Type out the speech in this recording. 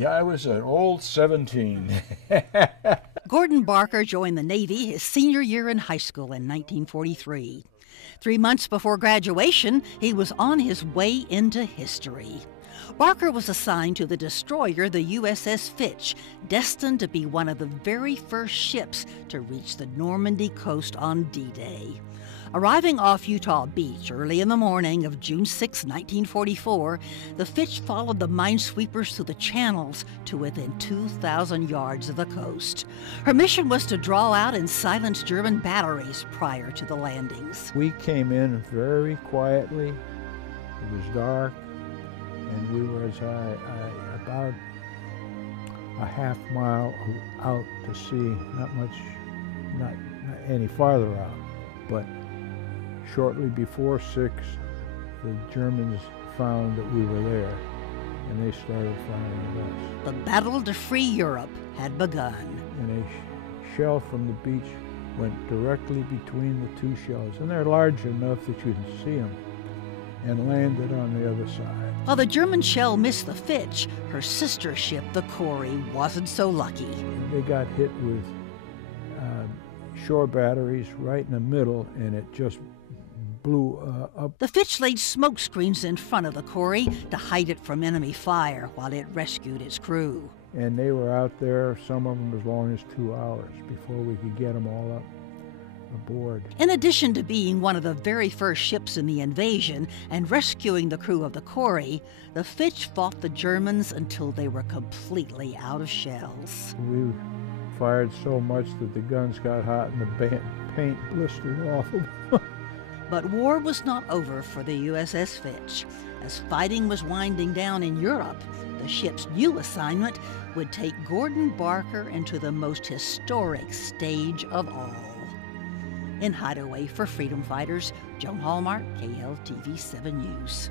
Yeah, I was an old 17. Gordon Barker joined the Navy his senior year in high school in 1943. 3 months before graduation, he was on his way into history. Barker was assigned to the destroyer, the USS Fitch, destined to be one of the very first ships to reach the Normandy coast on D-Day. Arriving off Utah Beach early in the morning of June 6, 1944, the Fitch followed the minesweepers through the channels to within 2,000 yards of the coast. Her mission was to draw out and silence German batteries prior to the landings. We came in very quietly. It was dark, and we were as high, about a half mile out to sea, not any farther out, but shortly before 6, the Germans found that we were there, and they started firing at us. The battle to free Europe had begun. And a shell from the beach went directly between the two shells, and they're large enough that you can see them, and landed on the other side. While the German shell missed the Fitch, her sister ship, the Cory, wasn't so lucky. They got hit with shore batteries right in the middle, and it just blew up. The Fitch laid smoke screens in front of the Cory to hide it from enemy fire while it rescued its crew. And they were out there, some of them as long as 2 hours, before we could get them all up aboard. In addition to being one of the very first ships in the invasion and rescuing the crew of the Cory, the Fitch fought the Germans until they were completely out of shells. We fired so much that the guns got hot and the paint blistered off of them. But war was not over for the USS Fitch. As fighting was winding down in Europe, the ship's new assignment would take Gordon Barker into the most historic stage of all. In Hideaway for Freedom Fighters, Joan Hallmark, KLTV 7 News.